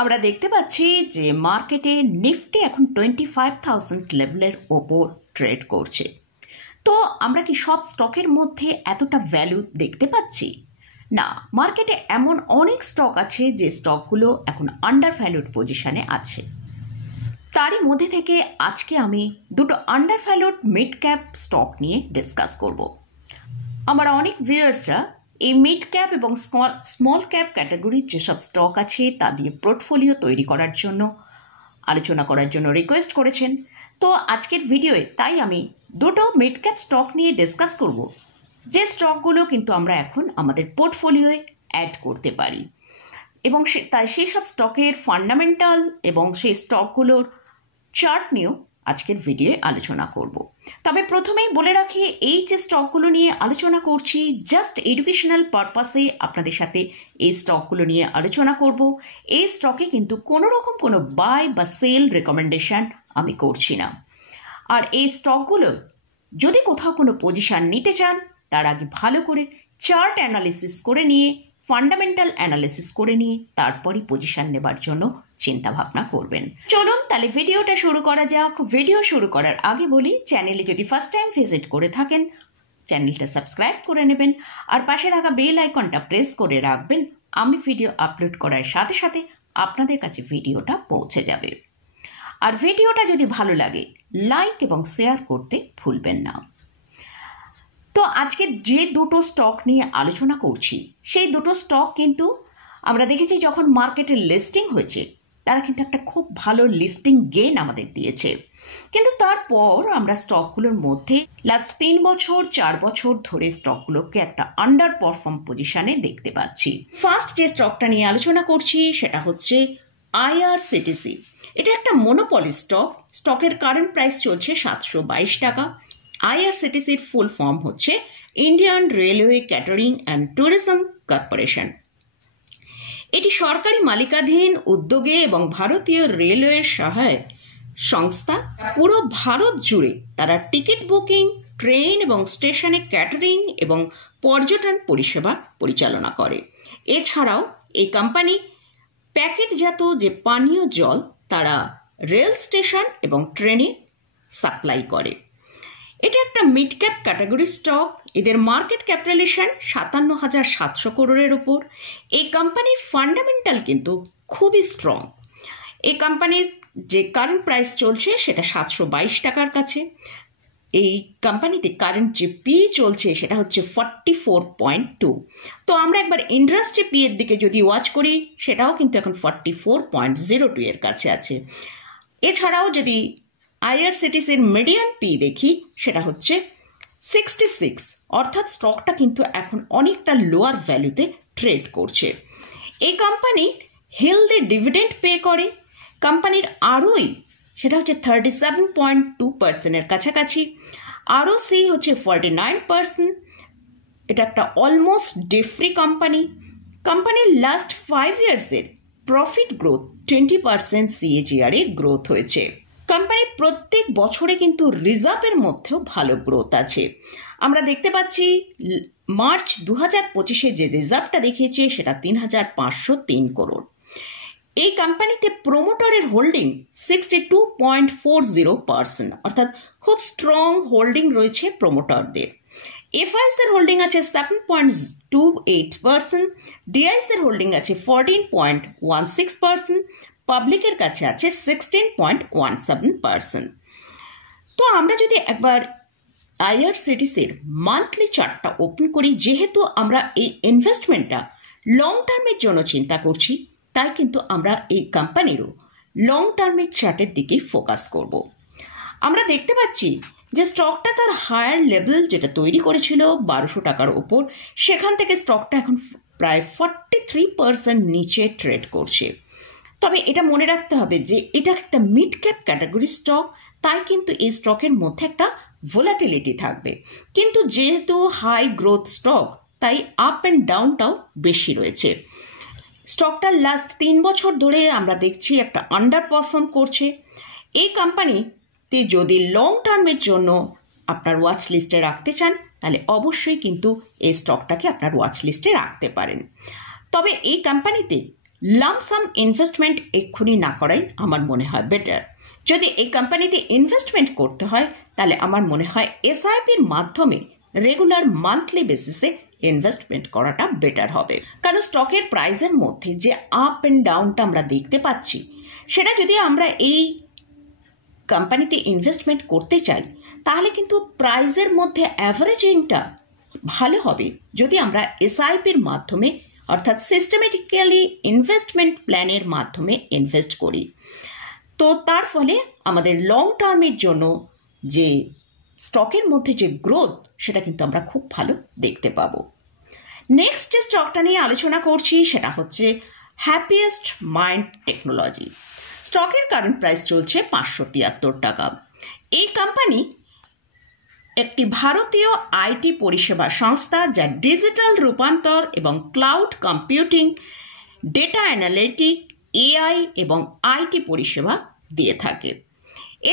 আমরা দেখতে পাচ্ছি যে মার্কেটে নিফটি এখন 25,000 লেভেলের ওপর ট্রেড করছে। তো আমরা কি সব স্টকের মধ্যে এতটা ভ্যালু দেখতে পাচ্ছি? না, মার্কেটে এমন অনেক স্টক আছে যে স্টকগুলো এখন আন্ডার ভ্যালুড পজিশনে আছে। তারই মধ্যে থেকে আজকে আমি দুটো under valued mid cap stock নিয়ে ডিসকাস করব। আমার অনেক ভিউয়ার্সরা এই মিড ক্যাপ এবং স্মল ক্যাপ ক্যাটাগরির যেসব স্টক আছে তা দিয়ে পোর্টফোলিও তৈরি করার জন্য আলোচনা করার জন্য রিকোয়েস্ট করেছেন। তো আজকের ভিডিওয়ে তাই আমি দুটো মিড ক্যাপ স্টক নিয়ে ডিসকাস করব, যে স্টকগুলো কিন্তু আমরা এখন আমাদের পোর্টফোলিওয়ে অ্যাড করতে পারি এবং তাই সেই সব স্টকের ফান্ডামেন্টাল এবং সেই স্টকগুলোর চার্ট নিয়েও আজকের ভিডিওয়ে আলোচনা করব। তবে প্রথমেই বলে রাখি, এই যে স্টকগুলো নিয়ে আলোচনা করছি জাস্ট এডুকেশনাল পারপাসে আপনাদের সাথে এই স্টকগুলো নিয়ে আলোচনা করব। এই স্টকে কিন্তু কোনো রকম কোনো বাই বা সেল রেকমেন্ডেশন আমি করছি না। আর এই স্টকগুলো যদি কোথাও কোনো পজিশন নিতে চান তার আগে ভালো করে চার্ট অ্যানালিসিস করে নিয়ে ফান্ডামেন্টাল অ্যানালিসিস করে নিয়ে তারপরই পজিশন নেবার জন্য চিন্তা ভাবনা করবেন। চলুন তাহলে ভিডিওটা শুরু করা যাক। ভিডিও শুরু করার আগে বলি, চ্যানেলে যদি ফার্স্ট টাইম ভিজিট করে থাকেন চ্যানেলটা সাবস্ক্রাইব করে নেবেন আর পাশে থাকা বেল আইকনটা প্রেস করে রাখবেন। আমি ভিডিও আপলোড করার সাথে সাথে আপনাদের কাছে ভিডিওটা পৌঁছে যাবে। আর ভিডিওটা যদি ভালো লাগে লাইক এবং শেয়ার করতে ভুলবেন না। তো আজকে যে দুটো স্টক নিয়ে আলোচনা করছি সেই দুটো স্টক কিন্তু আমরা দেখেছি যখন মার্কেটে লিস্টিং হয়েছে তারা কিন্তু একটা খুব ভালো লিস্টিং গেইন আমাদের দিয়েছে, কিন্তু তারপর আমরা স্টকগুলোর মধ্যে লাস্ট 3 বছর 4 বছর ধরে স্টকগুলোকে একটা আন্ডার পারফর্ম পজিশনে দেখতে পাচ্ছি। ফার্স্ট যে স্টকটা নিয়ে আলোচনা করছি সেটা হচ্ছে আইআরসিটিসি। এটা একটা মনোপলি স্টক। স্টকের কারেন্ট প্রাইস চলছে 722 টাকা। আইআরসিটিসির ফুল ফর্ম হচ্ছে Indian railway catering and tourism corporation. এটি সরকারি মালিকাধীন উদ্যোগে এবং ভারতীয় রেলওয়ের সহায়ক সংস্থা। পুরো ভারত জুড়ে তারা টিকিট বুকিং, ট্রেন এবং স্টেশনে ক্যাটারিং এবং পর্যটন পরিষেবা পরিচালনা করে। এছাড়াও এই কোম্পানি প্যাকেটজাত যে পানীয় জল তারা রেল স্টেশন এবং ট্রেনে সাপ্লাই করে। এটা একটা মিড ক্যাপ ক্যাটাগরি স্টক। এদের মার্কেট ক্যাপিটালাইজেশন 57,700 করোড়ের ওপর। এই কোম্পানির ফান্ডামেন্টাল কিন্তু খুবই স্ট্রং। এই কোম্পানির যে কারেন্ট প্রাইস চলছে সেটা 722 টাকার কাছে। এই কোম্পানিতে কারেন্ট যে পি চলছে সেটা হচ্ছে 44.2। তো আমরা একবার ইন্ডাস্ট্রি পি এর দিকে যদি ওয়াচ করি সেটাও কিন্তু এখন 44.02 এর কাছে আছে। এছাড়াও যদি আইআরসিটিসির মিডিয়ান পি দেখি সেটা হচ্ছে 66, অর্থাৎ স্টকটা কিন্তু এখন অনেকটা লোয়ার ভ্যালুতে ট্রেড করছে। এই কোম্পানি হেলদি ডিভিডেন্ড পে করে। কোম্পানির আরওই সেটা হচ্ছে 37.2% কাছাকাছি। আরওসি হচ্ছে 49%। এটা একটা অলমোস্ট ডেট ফ্রি কোম্পানি। কোম্পানির লাস্ট 5 ইয়ার্সের প্রফিট গ্রোথ 20% CAGR এ গ্রোথ হয়েছে। কোম্পানির প্রত্যেক বছরে কিন্তু রিজার্ভের মধ্যেও ভালো গ্রোথ আছে। আমরা দেখতে পাচ্ছি মার্চ 2025-এ যে রিজার্ভটা দেখিয়েছে সেটা 3,503 করোড়। এই কোম্পানিতে প্রোমোটারের হোল্ডিং 62.40%, অর্থাৎ খুব স্ট্রং হোল্ডিং রয়েছে প্রোমোটারদের। এফআইএসদের হোল্ডিং আছে 7.28%, ডিআইএসদের হোল্ডিং আছে 14.16%, পাবলিকের কাছে আছে 16.17%। তো আমরা যদি একবার আইআরসিটিসির মান্থলি চার্টটা ওপেন করি, যেহেতু আমরা এই ইনভেস্টমেন্টটা লং টার্মের জন্য চিন্তা করছি তাই কিন্তু আমরা এই কোম্পানিরও লং টার্মের চার্টের দিকেই ফোকাস করব। আমরা দেখতে পাচ্ছি যে স্টকটা তার হায়ার লেভেল যেটা তৈরি করেছিল 1200 টাকার ওপর, সেখান থেকে স্টকটা এখন প্রায় 43% নিচে ট্রেড করছে। তবে এটা মনে রাখতে হবে যে এটা একটা মিড ক্যাপ ক্যাটাগরি স্টক, তাই কিন্তু এই স্টকের মধ্যে একটা ভোলাটিলিটি থাকবে। কিন্তু যেহেতু হাই গ্রোথ স্টক তাই আপ অ্যান্ড ডাউনটাও বেশি রয়েছে। স্টকটার লাস্ট 3 বছর ধরে আমরা দেখছি একটা আন্ডার পারফর্ম করছে। এই কোম্পানিতে যদি লং টার্মের জন্য আপনার ওয়াচ লিস্টে রাখতে চান তাহলে অবশ্যই কিন্তু এই স্টকটাকে আপনার ওয়াচ লিস্টে রাখতে পারেন। তবে এই কোম্পানিতে লামসাম ইনভেস্টমেন্ট এক্ষুনি না করাই আমার মনে হয় বেটার। যদি এই কোম্পানিতে ইনভেস্টমেন্ট করতে হয় তাহলে আমার মনে হয় এসআইপির মাধ্যমে রেগুলার মান্থলি বেসিসে ইনভেস্টমেন্ট করাটা বেটার হবে। কারণ স্টকের প্রাইসের মধ্যে যে আপ অ্যান্ড ডাউনটা আমরা দেখতে পাচ্ছি, সেটা যদি আমরা এই কোম্পানিতে ইনভেস্টমেন্ট করতে চাই তাহলে কিন্তু প্রাইসের মধ্যে অ্যাভারেজিংটা ভালো হবে যদি আমরা এসআইপির মাধ্যমে অর্থাৎ সিস্টেমেটিক্যালি ইনভেস্টমেন্ট প্ল্যানের মাধ্যমে ইনভেস্ট করি। তো তার ফলে আমাদের লং টার্মের জন্য যে স্টকের মধ্যে যে গ্রোথ, সেটা কিন্তু আমরা খুব ভালো দেখতে পাবো। নেক্সট যে স্টকটা নিয়ে আলোচনা করছি সেটা হচ্ছে হ্যাপিয়েস্ট মাইন্ড টেকনোলজি। স্টকের কারেন্ট প্রাইস চলছে 573 টাকা। এই কোম্পানি একটি ভারতীয় আইটি পরিষেবা সংস্থা যা ডিজিটাল রূপান্তর এবং cloud computing, data analytic, AI এবং আইটি পরিষেবা দিয়ে থাকে।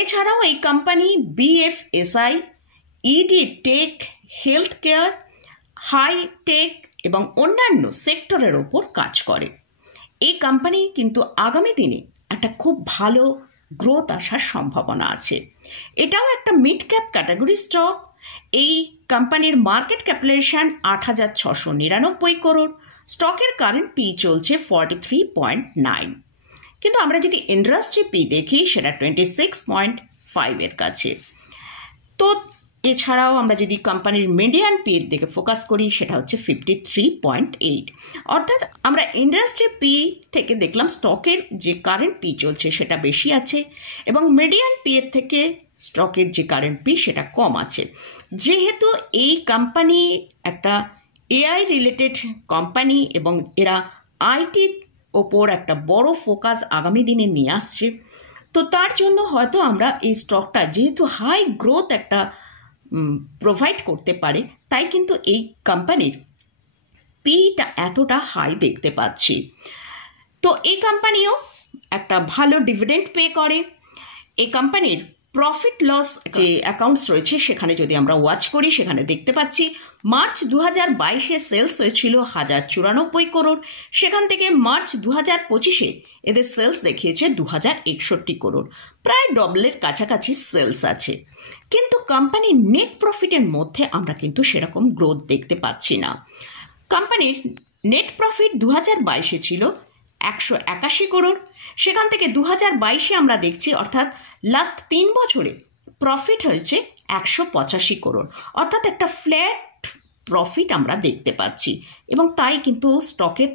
এছাড়াও এই company BFSI, ed tech, health care, high tech এবং অন্যান্য সেক্টরের ওপর কাজ করে। এই কোম্পানি কিন্তু আগামী দিনে একটা খুব ভালো গ্রোথ আসার সম্ভাবনা আছে। এটাও একটা মিড ক্যাপ ক্যাটাগরি স্টক। এই কোম্পানির মার্কেট ক্যাপিটালাইজেশন 8,699 করোড়। স্টকের কারেন্ট পি চলছে 43.9, কিন্তু আমরা যদি ইন্ডাস্ট্রি পি দেখি সেটা 26.5 এর কাছে। তো এছাড়াও আমরা যদি কোম্পানির মিডিয়ান পি এর দিকে ফোকাস করি সেটা হচ্ছে 53.8। অর্থাৎ আমরা ইন্ডাস্ট্রি পি থেকে দেখলাম স্টকের যে কারেন্ট পি চলছে সেটা বেশি আছে এবং মিডিয়ান পি এর থেকে স্টকের যে কারেন্ট পি সেটা কম আছে। যেহেতু এই কোম্পানি একটা এআই রিলেটেড কোম্পানি এবং এরা আইটির ওপর একটা বড় ফোকাস আগামী দিনে নিয়ে আসছে, তো তার জন্য হয়তো আমরা এই স্টকটা যেহেতু হাই গ্রোথ একটা প্রোভাইড করতে পারে, তাই কিন্তু এই কোম্পানির পিটা এতটা হাই দেখতে পাচ্ছি। তো এই কোম্পানিও একটা ভালো ডিভিডেন্ড পে করে। এই কোম্পানির প্রফিট লস যে অ্যাকাউন্টস রয়েছে সেখানে যদি আমরা ওয়াচ করি সেখানে দেখতে পাচ্ছি মার্চ 2022-এ সেলস হয়েছিল 1094 করোড়। সেখান থেকে মার্চ 2025-এ এদের সেলস দেখিয়েছে 2061 করোড়, প্রায় ডবলের কাছাকাছি সেলস আছে। কিন্তু কোম্পানির নেট প্রফিটের মধ্যে আমরা কিন্তু সেরকম গ্রোথ দেখতে পাচ্ছি না। কোম্পানির নেট প্রফিট 2022-এ ছিল 181 করোড়। সেখান থেকে 2022-এ আমরা দেখছি অর্থাৎ লাস্ট 3 বছরে প্রফিট হয়েছে 185 করোড়, অর্থাৎ একটা ফ্ল্যাট প্রফিট আমরা দেখতে পাচ্ছি এবং তাই কিন্তু স্টকের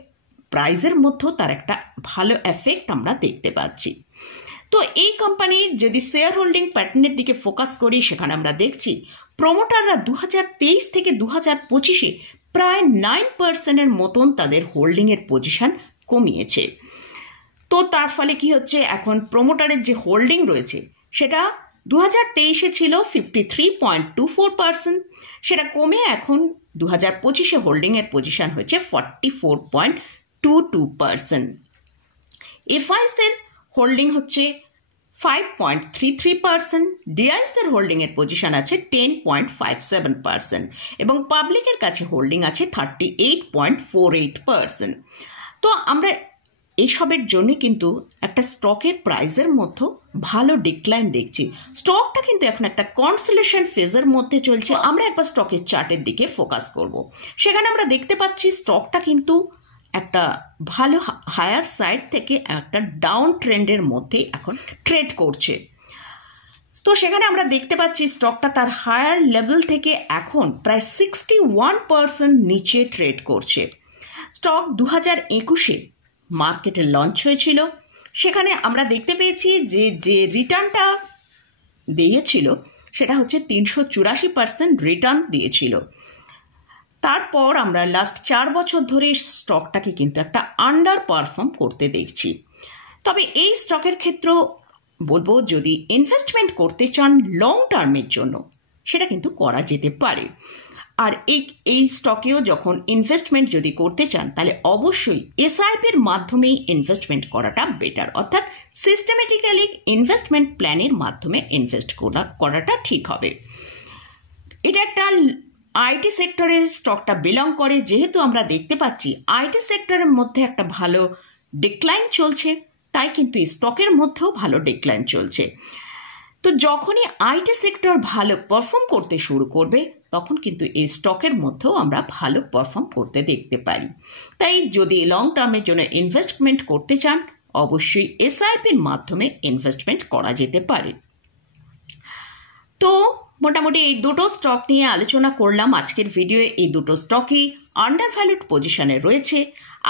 প্রাইসের মধ্যেও তার একটা ভালো এফেক্ট আমরা দেখতে পাচ্ছি। তো এই কোম্পানির যদি শেয়ার হোল্ডিং প্যাটার্নের দিকে ফোকাস করি সেখানে আমরা দেখছি প্রমোটাররা 2023 থেকে 2025-এ প্রায় 9%-এর মতন তাদের হোল্ডিংয়ের পজিশন কমিয়েছে। তো তার ফলে কি হচ্ছে, এখন প্রমোটারের যে হোল্ডিং রয়েছে সেটা 2023-এ ছিল 53.24%, সেটা কমে এখন 2025-এ হোল্ডিংয়ের পজিশন হয়েছে 44.22%। এফআইসের হোল্ডিং হচ্ছে 5.33%, ডিআইসের হোল্ডিংয়ের পজিশন আছে 10.57% এবং পাবলিকের কাছে হোল্ডিং আছে 38.48%। তো আমরা এইসবের জন্য কিন্তু একটা স্টকের প্রাইসের মধ্যে ভালো ডিক্লাইন দেখছি। স্টকটা কিন্তু এখন একটা কনসোলিডেশন ফেজের মধ্যে চলছে। আমরা একবার স্টকের চার্টের দিকে ফোকাস করব। সেখানে আমরা দেখতে পাচ্ছি স্টকটা কিন্তু একটা ভালো হায়ার সাইড থেকে একটা ডাউন ট্রেন্ডের মধ্যে এখন ট্রেড করছে। তো সেখানে আমরা দেখতে পাচ্ছি স্টকটা তার হায়ার লেভেল থেকে এখন প্রায় 61% নিচে ট্রেড করছে। স্টক 2021-এ মার্কেটে লঞ্চ হয়েছিল, সেখানে আমরা দেখতে পেয়েছি যে রিটার্নটা দিয়েছিল সেটা হচ্ছে 384% রিটার্ন দিয়েছিল। তারপর আমরা লাস্ট 4 বছর ধরে স্টকটাকে কিন্তু একটা আন্ডার পারফর্ম করতে দেখছি। তবে এই স্টকের ক্ষেত্রে বলবো যদি ইনভেস্টমেন্ট করতে চান লং টার্মের জন্য সেটা কিন্তু করা যেতে পারে। আর এই স্টকেও যখন ইনভেস্টমেন্ট যদি করতে চান তাহলে অবশ্যই এসআইপির মাধ্যমেই ইনভেস্টমেন্ট করাটা বেটার, অর্থাৎ সিস্টেমেটিক্যালি ইনভেস্টমেন্ট প্ল্যানের মাধ্যমে ইনভেস্ট করাটা ঠিক হবে। এটা একটা আইটি সেক্টরের স্টকটা বিলং করে, যেহেতু আমরা দেখতে পাচ্ছি আইটি সেক্টরের মধ্যে একটা ভালো ডিক্লাইন চলছে, তাই কিন্তু স্টকের মধ্যেও ভালো ডিক্লাইন চলছে। তো যখনই আইটি সেক্টর ভালো পারফর্ম করতে শুরু করবে তখন কিন্তু এই স্টকের মধ্যেও আমরা ভালো পারফর্ম করতে দেখতে পারি। তাই যদি লং টার্মের জন্য ইনভেস্টমেন্ট করতে চান অবশ্যই এসআইপির মাধ্যমে ইনভেস্টমেন্ট করা যেতে পারে। তো মোটামুটি এই দুটো স্টক নিয়ে আলোচনা করলাম আজকের ভিডিওয়ে। এই দুটো স্টকই আন্ডার ভ্যালুড পজিশনে রয়েছে।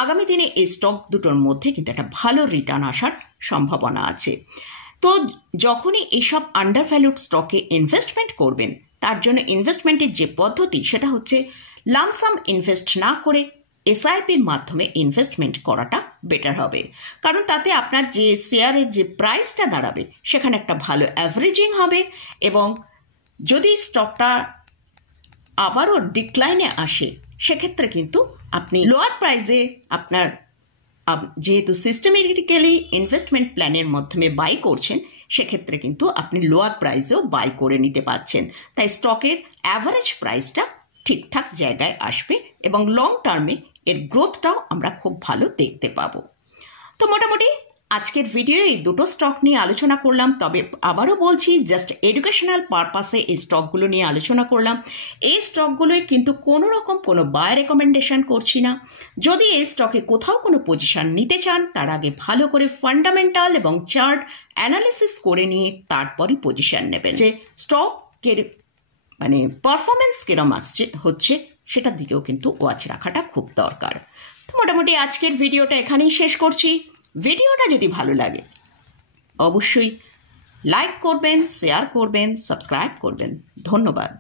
আগামী দিনে এই স্টক দুটোর মধ্যে কিন্তু একটা ভালো রিটার্ন আসার সম্ভাবনা আছে। তো যখনই এইসব আন্ডার ভ্যালুড স্টকে ইনভেস্টমেন্ট করবেন তার জন্য ইনভেস্টমেন্টের যে পদ্ধতি সেটা হচ্ছে লামসাম ইনভেস্ট না করে এসআইপির মাধ্যমে ইনভেস্টমেন্ট করাটা বেটার হবে। কারণ তাতে আপনার যে শেয়ারের যে প্রাইসটা দাঁড়াবে সেখানে একটা ভালো অ্যাভারেজিং হবে, এবং যদি স্টকটা আবারও ডিক্লাইনে আসে সেক্ষেত্রে কিন্তু আপনি লোয়ার প্রাইসে আপনার যেহেতু সিস্টেমেটিক্যালি ইনভেস্টমেন্ট প্ল্যানের মাধ্যমে বাই করছেন সেক্ষেত্রে কিন্তু আপনি লোয়ার প্রাইসেও বাই করে নিতে পারছেন। তাই স্টকের অ্যাভারেজ প্রাইসটা ঠিকঠাক জায়গায় আসবে এবং লং টার্মে এর গ্রোথটাও আমরা খুব ভালো দেখতে পাবো। তো মোটামুটি আজকের ভিডিও এই দুটো স্টক নিয়ে আলোচনা করলাম। তবে আবারও বলছি, জাস্ট এডুকেশনাল পারপাসে এই স্টকগুলো নিয়ে আলোচনা করলাম। এই স্টকগুলোয় কিন্তু কোনো রকম কোনো বাই রেকমেন্ডেশন করছি না। যদি এই স্টকে কোথাও কোনো পজিশন নিতে চান তার আগে ভালো করে ফান্ডামেন্টাল এবং চার্ট অ্যানালিসিস করে নিয়ে তারপরই পজিশন নেবেন। যে স্টকের মানে পারফরমেন্স কিরম হচ্ছে সেটার দিকেও কিন্তু ওয়াচ রাখাটা খুব দরকার। তো মোটামুটি আজকের ভিডিওটা এখানেই শেষ করছি। ভিডিওটা যদি ভালো লাগে অবশ্যই লাইক করবেন, শেয়ার করবেন, সাবস্ক্রাইব করবেন। ধন্যবাদ।